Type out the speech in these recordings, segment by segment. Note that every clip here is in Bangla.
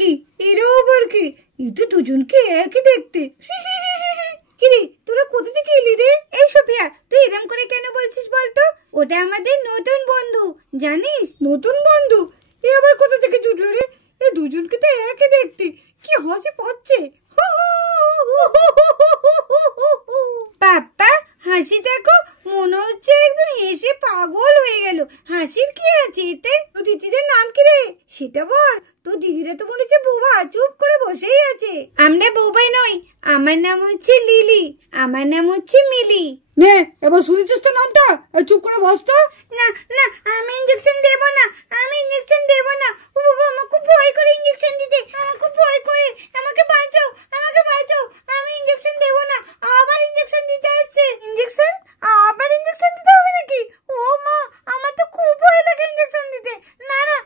কি এরা আবার কি? এই তো দুজনকে একই দেখতে। কিরে তোরা কোথা থেকে এলি রে? এই সোফিয়া, তুই এরম করে কেন বলছিস বলতো? ওটা আমাদের নতুন বন্ধু, জানিস? নতুন বন্ধু? এ আবার কোথা থেকে জুটলো রে? এই দুজনকে তো একই দেখতে। কি হাসি পাচ্ছে। পাপ্পা হাসি দেখো, মনে হচ্ছে একদম হেসে পাগল হয়ে গেল। হাসির কি আছে এতে? তো দিদিদের নাম কি রে সেটা বল। তো দিদিরা তো মনে হচ্ছে বোবা, চুপ করে বসেই আছে। আমরা বোবাই নই, আমার নাম হচ্ছে লিলি, আমার নাম হচ্ছে মিলি। নে এবার শুনেছিস তো নামটা? চুপ করে বস তো। না না, আমি ইঞ্জেকশন দেব না, আমি ইঞ্জেকশন দেব না। ও বাবা, আমার খুব ভয় করে ইঞ্জেকশন দিতে, আমার খুব ভয় করে। আমাকে বাঁচাও, আমাকে বাঁচাও, আমি ইঞ্জেকশন দেব না। আবার ইঞ্জেকশন দিতে আসছে। ইঞ্জেকশন? আবার ইঞ্জেকশন দিতে হবে নাকি? ও মা, আমার তো খুব ভয় লাগে ইঞ্জেকশন দিতে। না না,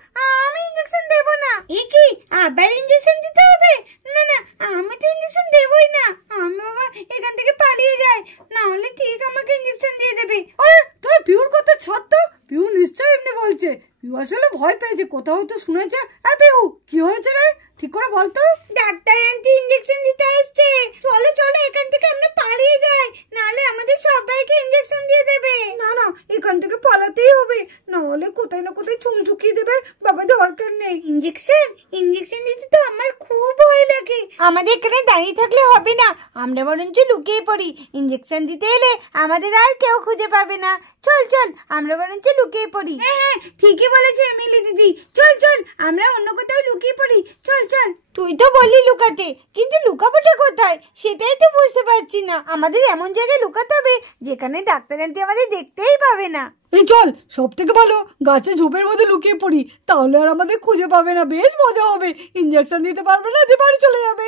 আমি ইঞ্জেকশন দেব না। এ কি, আবার ইঞ্জেকশন দিতে হবে? না না, আমি তো ইঞ্জেকশন দেবই না। আমি বাবা এখান থেকে পালিয়ে যাই, না হলে ঠিক আমাকে ইঞ্জেকশন দিয়ে দেবে। আরে তোরা পিউর কথা ছাড় তো। পিউ নিশ্চয়ই এমনি বলছে। পিউ আসলে ভয় পেয়েছে, কোথাও তো শুনেছে। পিউ কি হয়েছে রে? ঠিক করে বলতো। ডাক্তার আন্টি ইঞ্জেকশন দিতে আসছে। চলো চলো এখান থেকে আমরা পালিয়ে যাই, নাহলে আমাদের সবাইকে ইঞ্জেকশন দিয়ে দেবে। না না, এখান থেকে পালাতেই হবে, নাহলে কোথায় না কোথায় ছুঁচ ঢুকিয়ে দেবে। বাবা দরকার নেই ইঞ্জেকশন। ইঞ্জেকশন দিতে তো আমার খুব ভয় লাগে। আমাদের এখানে দাঁড়িয়ে থাকলে হবে না, আমরা বরঞ্চ লুকিয়ে পড়ি। ইঞ্জেকশন দিতে এলে আমাদের আর কেউ খুঁজে পাবে না। চল চল, আমরা বরঞ্চ লুকিয়ে পড়ি। হ্যাঁ হ্যাঁ, ঠিকই বলেছে মিলি দিদি। চল চল, আমরা অন্য কোথাও লুকিয়ে পড়ি। চল চল। তুই তো বললি লুকাতে, কিন্তু লুকাবোটা কোথায় সেটাই তো বুঝতে পারছি না। আমাদের এমন জায়গায় লুকাতে হবে যেখানে ডাক্তার আন্টি আমাদের দেখতেই পাবে না। এই চল, সব থেকে ভালো গাছে ঝোপের মধ্যে লুকিয়ে পড়ি, তাহলে আর আমাদের খুঁজে পাবে না। বেশ মজা হবে, ইঞ্জেকশন দিতে পারবে না, দিয়ে বাড়ি চলে যাবে।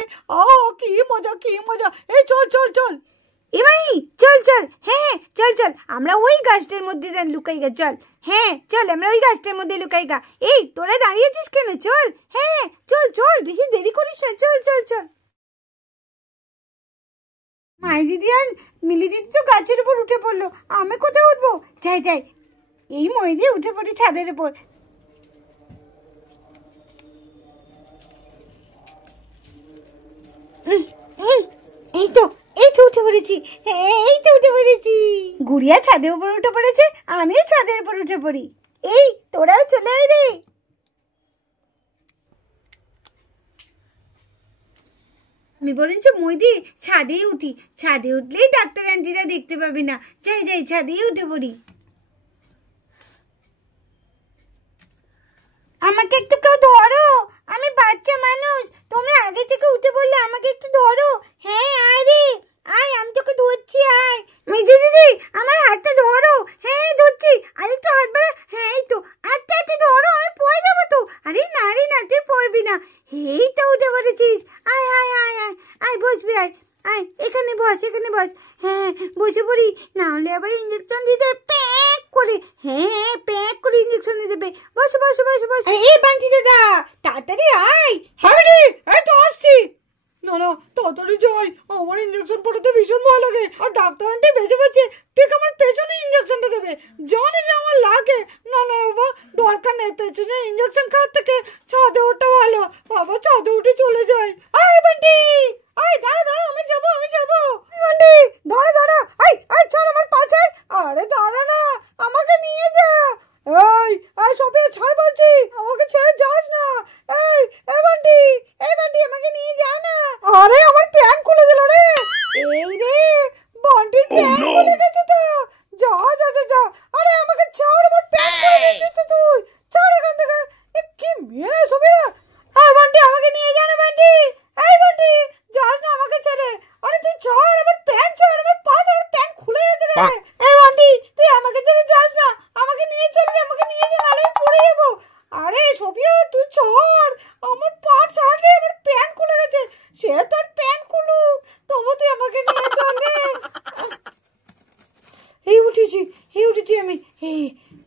কি মজা, কি মজা। এই চল চল চল। এমাই চল চল। হ্যাঁ হ্যাঁ চল চল, আমরা ওই গাছটার মধ্যে লুকাই গা। চল, হ্যাঁ চল, আমরা ওই গাছটার মধ্যে লুকাই গা। এই তোরা দাঁড়িয়েছিস কেন? চল। হ্যাঁ হ্যাঁ চল চল, বেশি দেরি করিস না। চল চল চল। মাই দিদি আর মিলি দিদি তো গাছের উপর উঠে পড়লো, আমি কোথায় উঠবো? যাই যাই, এই মই দিয়ে উঠে পড়ি ছাদের উপর। এই তো, এই তো উঠে পড়েছি, এই তো উঠে পড়েছি। গুড়িয়া ছাদের উপর উঠে পড়েছে, আমিও ছাদের উপর উঠে পড়ি। এই তোরাও চলে আয় রে। আমি বরঞ্চ মইদি ছাদেই উঠি, ছাদে উঠলেই ডাক্তার আন্টিরা দেখতে পাবে না। যাই যাই, ছাদেই উঠে পড়ি। আমাকে একটু কেউ ধরো, আমি বাচ্চা মানুষ। তোমরা আগে থেকে উঠে বললে, আমাকে একটু ধরো। হ্যাঁ আয় রে, আয়, আমি তোকে ধরছি, আয়। মিজি দিদি আমার হাতটা ধরো। হ্যাঁ ধরছি, আর একটু হাত বাড়া। হ্যাঁ এই তো, আস্তে আস্তে ধরো, আমি পড়ে যাবো তো। আরে না রে না, তুই পড়বি না। এই তো উঠে পড়েছিস। আয় আয় আয় আয় আয়, বসবি, আয় আয়, এখানে বস, এখানে বস। হ্যাঁ বসে পড়ি, না হলে আবার ইঞ্জেকশন দিতে প্যাক করে। হ্যাঁ প্যাক করে ইঞ্জেকশন দিয়ে দেবে। বসো বসো বসো বসো। এই বান্টি দাদা তাড়াতাড়ি আয়। হ্যাঁ রে, এই তো আসছি। না না তাড়াতাড়ি যাই, আমার ইঞ্জেকশন পড়াতে ভীষণ ভয় লাগে। আর ডাক্তার আন্টি ভেজে ভেজে ঠিক আমার পেছনে ইঞ্জেকশনটা দেবে, জানি যে আমার লাগে। না না বাবা, দরকার নেই, পেছনে ইঞ্জেকশন খাওয়ার থেকে ছাদে ওঠা ভালো। বাবা ছাদে উঠে চলে যায়। আয় বান্টি, আয় দাঁড়া দাঁড়া, আমি যাবো, আমি যাবো। বান্টি দাঁড়া দাঁড়া, আয় আয়, ছাড় আমার পা ছাড়। আরে দাঁড়া না, আমাকে নিয়ে যা। এই এই সবে ছাড় বলছি, আমাকে ছেড়ে যাস না। এই এই বান্টি, এই বান্টি আমাকে নিয়ে যা না। আরে আমার প্যান্ট খুলে দিল রে। এই রে, বান্টির প্যান্ট খুলে গেছে তো। যা যা যা যা। আরে আমাকে ছাড়, আমার প্যান্ট খুলে দিয়েছিস তো তুই। ছাড় এখান থেকে। কি মেয়ে সবিরা। এই বান্টি আমাকে নিয়ে যা না বান্টি। এই বান্টি যাস না আমাকে ছেড়ে। আরে তুই ছাড়, আমার প্যান্ট ছাড়, আমার পা ছাড়, প্যান্ট খুলে গেছে রে। এই বান্টি তুই আমাকে ছেড়ে যাস না, আমাকে নিয়ে চল রে, আমাকে নিয়ে যা, নাহলে আমি পড়ে যাবো। আরে সফিয়া তুই ছাড়, আমার পা ছাড় রে, আমার প্যান্ট খুলে গেছে। সে তোর প্যান্ট খুলুক, তবু তুই আমাকে নিয়ে চল রে। এই উঠেছি আমি।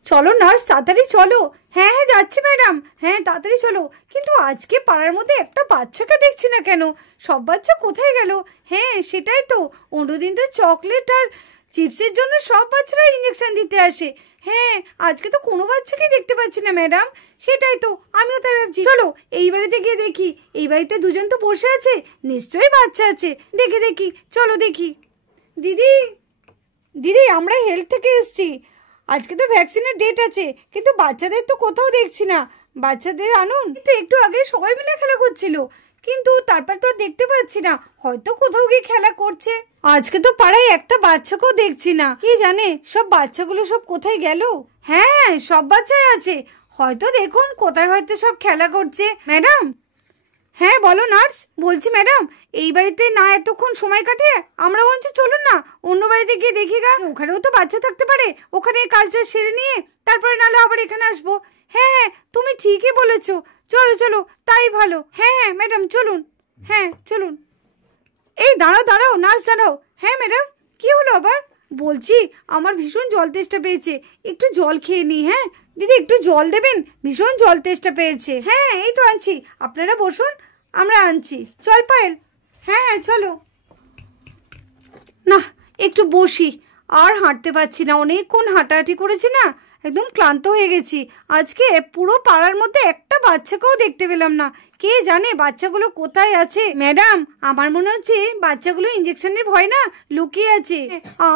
চলো নার্স তাড়াতাড়ি চলো। হ্যাঁ হ্যাঁ যাচ্ছি ম্যাডাম, হ্যাঁ তাড়াতাড়ি চলো। কিন্তু আজকে পাড়ার মধ্যে একটা বাচ্চাকে দেখছি না কেন, সব বাচ্চা কোথায় গেল? হ্যাঁ সেটাই তো, অন্যদিন তো চকলেট আর চিপসের জন্য সব বাচ্চারা ইঞ্জেকশন দিতে আসে। হ্যাঁ আজকে তো কোনো বাচ্চাকেই দেখতে পাচ্ছি না ম্যাডাম। সেটাই তো, আমিও তাই ভাবছি। চলো এই বাড়িতে গিয়ে দেখি। এই বাড়িতে দুজন তো বসে আছে, নিশ্চয়ই বাচ্চা আছে। দেখি দেখি, চলো দেখি। দিদি দিদি, আমরা হেলথ থেকে এসেছি। আজকে তো ভ্যাকসিনের ডেট আছে, কিন্তু বাচ্চাদের তো কোথাও দেখছি না। বাচ্চাদের আনুন। তো একটু আগে সবাই মিলে খেলা করছিল, কিন্তু তারপর তো আর দেখতে পাচ্ছি না। হয়তো কোথাও গিয়ে খেলা করছে। আজকে তো পাড়ায় একটা বাচ্চাকেও দেখছি না। কি জানে সব বাচ্চাগুলো সব কোথায় গেল? হ্যাঁ, সব বাচ্চাই আছে। হয়তো দেখুন কোথায় হয়তো সব খেলা করছে। ম্যাডাম, হ্যাঁ বলো নার্স। বলছি ম্যাডাম, এই বাড়িতে না এতক্ষণ সময় কাটিয়ে আমরা বলছি চলুন না অন্য বাড়িতে গিয়ে দেখি গা। ওখানেও তো বাচ্চা থাকতে পারে, ওখানে কাজটা সেরে নিয়ে তারপরে নাহলে আবার এখানে আসবো। হ্যাঁ হ্যাঁ, তুমি ঠিকই বলেছো। চলো চলো, তাই ভালো। হ্যাঁ হ্যাঁ ম্যাডাম, চলুন। হ্যাঁ চলুন। এই দাঁড়াও দাঁড়াও নার্স, দাঁড়াও। হ্যাঁ ম্যাডাম, কি হলো আবার? বলছি আমার ভীষণ জল তেষ্টা পেয়েছে, একটু জল খেয়ে নিই। হ্যাঁ দিদি, একটু জল দেবেন, ভীষণ জল তেষ্টা পেয়েছে। হ্যাঁ এই তো আনছি, আপনারা বসুন, আমরা আনছি। চল পায়েল। হ্যাঁ হ্যাঁ চলো। না, একটু বসি। আর হাঁটতে পারছি না, অনেকক্ষণ হাঁটাহাঁটি করেছি না, একদম ক্লান্ত হয়ে গেছি। আজকে পুরো পাড়ার মধ্যে একটা বাচ্চাকেও দেখতে পেলাম না। কে জানে বাচ্চাগুলো কোথায় আছে। ম্যাডাম, আমার মনে হচ্ছে বাচ্চাগুলো ইঞ্জেকশনের ভয় না লুকিয়ে আছে।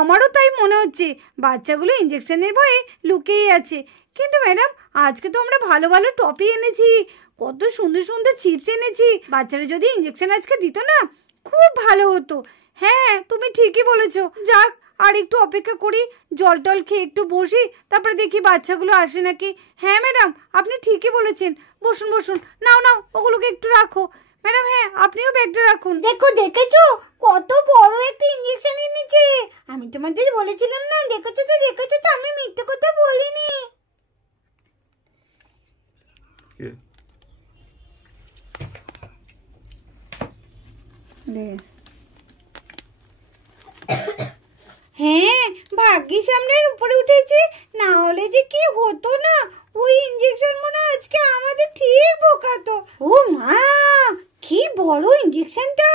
আমারও তাই মনে হচ্ছে, বাচ্চাগুলো ইঞ্জেকশনের ভয়ে লুকিয়ে আছে। কিন্তু ম্যাডাম, আজকে তো আমরা ভালো ভালো টপি এনেছি, কত সুন্দর সুন্দর চিপস এনেছি। বাচ্চারা যদি ইঞ্জেকশন আজকে দিত না, খুব ভালো হতো। হ্যাঁ তুমি ঠিকই বলেছো। যাক, আর একটু অপেক্ষা করি, জল টল খেয়ে একটু বসি, তারপরে দেখি বাচ্চাগুলো আসে নাকি। হ্যাঁ ম্যাডাম, আপনি ঠিকই বলেছেন। বসুন বসুন। নাও নাও, ওগুলোকে একটু রাখো। ম্যাডাম হ্যাঁ, আপনিও ব্যাগটা রাখুন। দেখো, দেখেছো কত বড় একটা ইঞ্জেকশন এনেছে। আমি তোমাদের বলেছিলাম না। দেখেছো তো, দেখেছো তো, আমি মিথ্যে কথা বলিনি। হ্যাঁ, ভাগ্যিস আমরা উপরে উঠেছি, না হলে যে কি হতো না। ওই ইঞ্জেকশন মনে আজকে আমাদের ঠিক বোকাতো। ও মা, কি বড় ইঞ্জেকশনটা!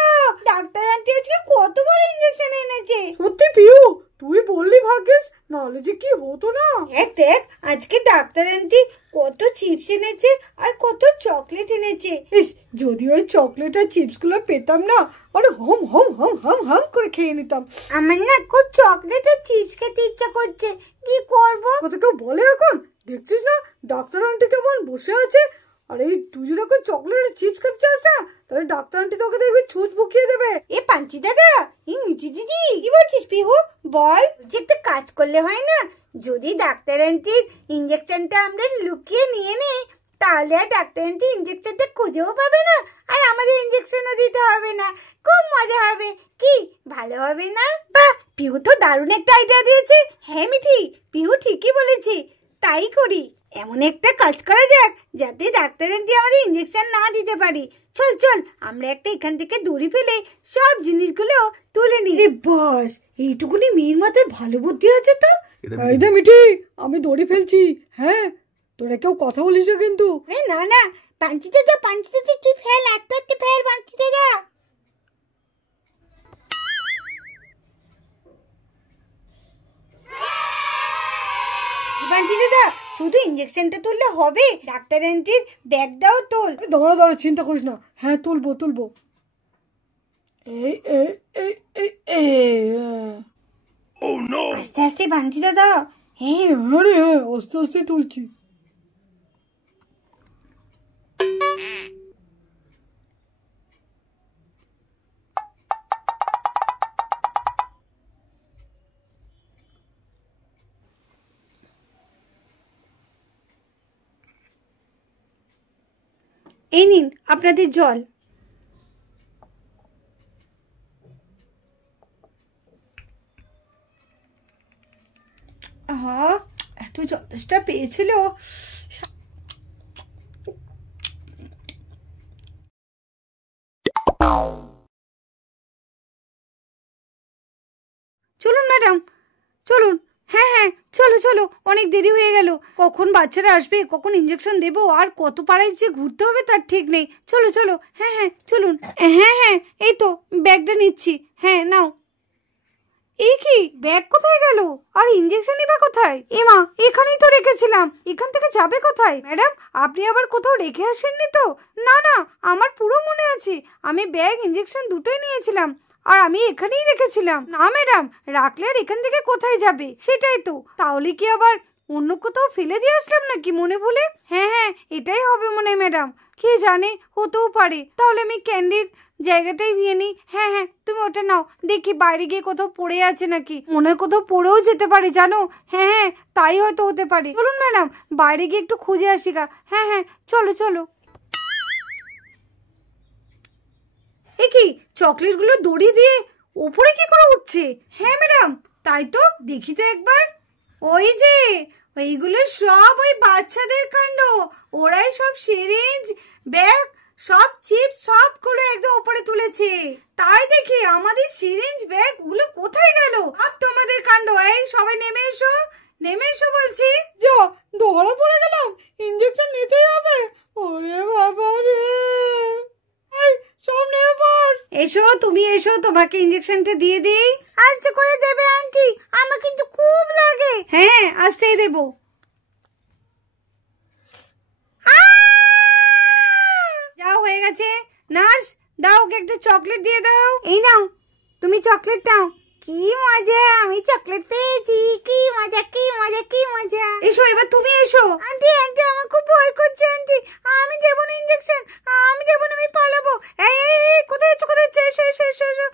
ডাক্তার আন্টি আজকে কত বড় ইঞ্জেকশন এনেছে। সত্যি পিউ, তুই বললি ভাগ্যিস, নাহলে যে কি হতো না। দেখ দেখ, আজকে ডাক্তার আন্টি কত চিপস এনেছে আর কত চকলেট এনেছে। ইস, যদি ওই চকলেট আর চিপস গুলো পেতাম না, আরে হম হম হম হম হম করে খেয়ে নিতাম। আমার না খুব চকলেট আর চিপস খেতে ইচ্ছা করছে, কি করবো? কথা কেউ বলে এখন? দেখছিস না ডাক্তার আন্টি কেমন বসে আছে। আর এই তুই যদি এখন চকলেট আর চিপস খেতে চাস না, তাহলে ডাক্তার আন্টি তোকে দেখবি ছুঁচ বুকিয়ে দেবে। এ পাঞ্চি দাদা, এই মিঠি দিদি, কি বলছিস পিহু? বল। যে একটা কাজ করলে হয় না, যদি ডাক্তার আন্টির ইঞ্জেকশনটা আমরা লুকিয়ে নিয়ে নিই, তাহলে আর ডাক্তার আন্টি ইঞ্জেকশনটা খুঁজেও পাবে না, আর আমাদের ইঞ্জেকশনও দিতে হবে না। খুব মজা হবে, কি ভালো হবে না? বাহ, পিহু তো দারুণ একটা আইডিয়া দিয়েছে। হ্যাঁ মিঠি, পিহু ঠিকই বলেছে, তাই করি। এমন একটা কাজ করা যাক যাতে ডাক্তার আন্টি আমাদের ইঞ্জেকশন না দিতে পারি। চল চল, আমরা একটা এখান থেকে দড়ি ফেলে সব জিনিসগুলো তুলে নিই। বাস, এইটুকুনি মেয়ের মাথায় ভালো বুদ্ধি আছে তো। এই দে মিঠি, আমি দড়ি ফেলছি। হ্যাঁ, তোরা কেউ কথা বলিস না কিন্তু। না না, পাঞ্চি দাদা, পাঞ্চি দাদা তুই ফেল, আস্তে আস্তে ফেল পাঞ্চি দাদা। পাঞ্চি দাদা, শুধু ইঞ্জেকশনটা তুললে হবে? ডাক্তার আন্টির ব্যাগটাও তোল। দাঁড়া দাঁড়া, চিন্তা করিস না। হ্যাঁ তুলবো তুলবো। এই এই এই এই এই আস্তে আস্তে পাঞ্চি দাদা। হ্যাঁ আরে হ্যাঁ, আস্তে আস্তে তুলছি। এই নিন আপনাদের জল। এত যথেষ্ট পেয়েছিল। চলুন ম্যাডাম, চলুন। হ্যাঁ হ্যাঁ, চলো চলো, অনেক দেরি হয়ে গেল। কখন বাচ্চারা আসবে, কখন ইঞ্জেকশন দেবো, আর কত পাড়ায় যে ঘুরতে হবে তার ঠিক নেই। চলো চলো, হ্যাঁ হ্যাঁ চলুন। হ্যাঁ হ্যাঁ, এই তো ব্যাগটা নিচ্ছি। হ্যাঁ নাও। এই কি ব্যাগ কোথায় গেল? আর ইনজেকশনই বা কোথায়? এমা, এখানেই তো রেখেছিলাম, এখান থেকে যাবে কোথায়? ম্যাডাম, আপনি আবার কোথাও রেখে আসেননি তো? না না, আমার পুরো মনে আছে, আমি ব্যাগ ইনজেকশন দুটোই নিয়েছিলাম, আর আমি এখানেই রেখেছিলাম। না ম্যাডাম, রাখলে আর এখান থেকে কোথায় যাবে? সেটাই তো, তাহলে কি আবার অন্য কোথাও ফেলে দিয়ে আসলাম নাকি মনে ভুলে? হ্যাঁ হ্যাঁ, এটাই হবে মনে হয় ম্যাডাম, কে জানে, হতেও পারে। তাহলে আমি ক্যান্ডির জায়গাটাই নিয়ে নিই। হ্যাঁ হ্যাঁ, তুমি ওটা নাও, দেখি বাইরে গিয়ে কোথাও পড়ে আছে নাকি, মনে হয় কোথাও পড়েও যেতে পারে জানো। হ্যাঁ হ্যাঁ, তাই হয়তো হতে পারে। চলুন ম্যাডাম, বাইরে গিয়ে একটু খুঁজে আসি গা। হ্যাঁ হ্যাঁ, চলো চলো। এ কি, চকলেটগুলো দড়ি দিয়ে ওপরে কি করে উঠছে? হ্যাঁ ম্যাডাম, তাই তো, দেখি তো একবার। ওই যে, ওইগুলো সব ওই বাচ্চাদের কাণ্ড, ওরাই সব সিরিঞ্জ, ব্যাগ, সব চিপস সবগুলো একদম উপরে তুলেছে। তাই দেখি আমাদের সিরিঞ্জ ব্যাগ গুলো কোথায় গেল? সব তোমাদের কাণ্ড। এই সবাই নেমে এসো, নেমে এসো বলছি। যা, ধরা পড়ে গেলাম, ইঞ্জেকশন নিতেই হবে। ওরে বাবা রে, এই সব নেমে পড়। এসো, তুমি এসো, তোমাকে ইনজেকশনটা দিয়ে দিই। আস্তে করে দেবে আন্টি, আমার কিন্তু খুব লাগে। হ্যাঁ, আস্তেই দেবো। যাও, হয়ে গেছে। নার্স, দাও, ওকে একটা চকলেট দিয়ে দাও। এই নাও, তুমি চকলেট নাও। কি মজা, আমি চকলেট পেয়েছি, কি মজা কি মজা কি মজা। এসো, এবার তুমি এসো। আন্টি আন্টি, আমার খুব ভয় করছে আন্টি, আমি দেবো না ইনজেকশন, আমি দেবো না, আমি পালাবো। এই কোথায় যাচ্ছ, কোথায় যাচ্ছ? এসো এসো এসো এসো।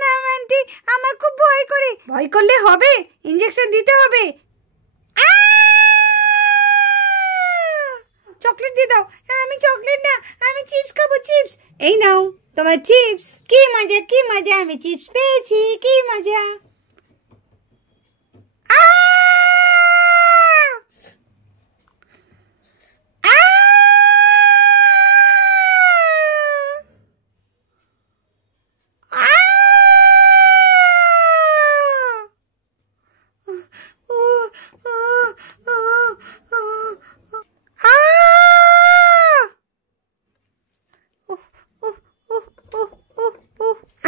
না আন্টি, আমার খুব ভয় করে। ভয় করলে হবে, ইনজেকশন দিতে হবে। চকলেট দিয়ে দাও। আমি চকলেট না, আমি চিপস খাবো, চিপস। এই নাও তোমার চিপস। কি মজা কি মজা, আমি চিপস পেয়েছি, কি মজা।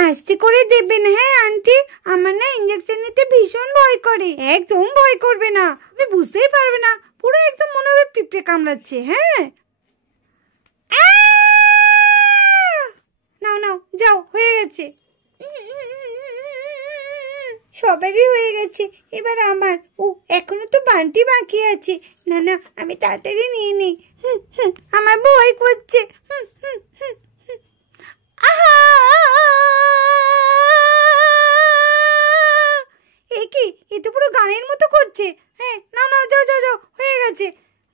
আস্তে করে দেবেন হ্যাঁ আন্টি, আমার না ইনজেকশন নিতে ভীষণ ভয় করে। একদম ভয় করবে না, তুমি বুঝতেই পারবে না, পুরো একদম মনে হবে পিঁপড়ে কামড়াচ্ছে। হ্যাঁ, নাও নাও, যাও, হয়ে গেছে। সবারই হয়ে গেছে, এবার আমার। ও, এখনো তো বান্টি বাকি আছে। না না, আমি তাড়াতাড়ি নিয়ে নিই। আমার ভয় করছে। এ কি, এ তো পুরো গানের মতো করছে। হ্যাঁ, না না, যাও যাও যাও, হয়ে গেছে।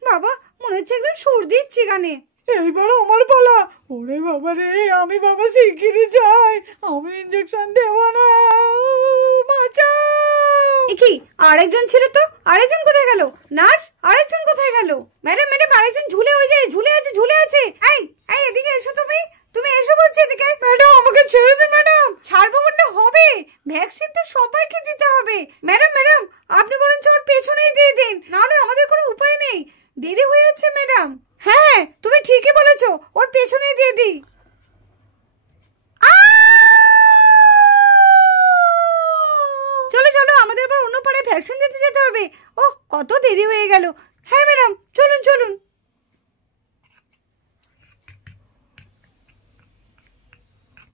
বাবা, মনে হচ্ছে একদম সুর দিচ্ছে গানে। এইবার আমার পালা। ওরে বাবা রে, আমি বাবা শিগগিরই যাই, আমি ইঞ্জেকশন দেব না, বাঁচাও। কি, আরেকজন ছিল তো, আরেকজন কোথায় গেল? নার্স, আরেকজন কোথায় গেল? ম্যাডাম ম্যাডাম, আরেকজন ঝুলে, ওই যে ঝুলে আছে, ঝুলে আছে। এই এই, এদিকে এসো, তুমি তুমি এসো বলছি এদিকে। ম্যাডাম, আমাকে ছেড়ে দিন ম্যাডাম। ছাড়বো বললে হবে? ভ্যাকসিন তো সবাইকে দিতে হবে। ম্যাডাম ম্যাডাম, আপনি বরঞ্চ ওর পেছনেই দিয়ে দিন, নাহলে আমাদের কোনো উপায় নেই, দেরি হয়ে যাচ্ছে ম্যাডাম। হ্যাঁ, তুমি ঠিকই বলেছো, ওর পেছনেই দিয়ে দিই। চলো চলো, আমাদের আবার অন্য পাড়ায় ভ্যাকসিন দিতে যেতে হবে। ওহ, কত দেরি হয়ে গেল। হ্যাঁ ম্যাডাম, চলুন চলুন।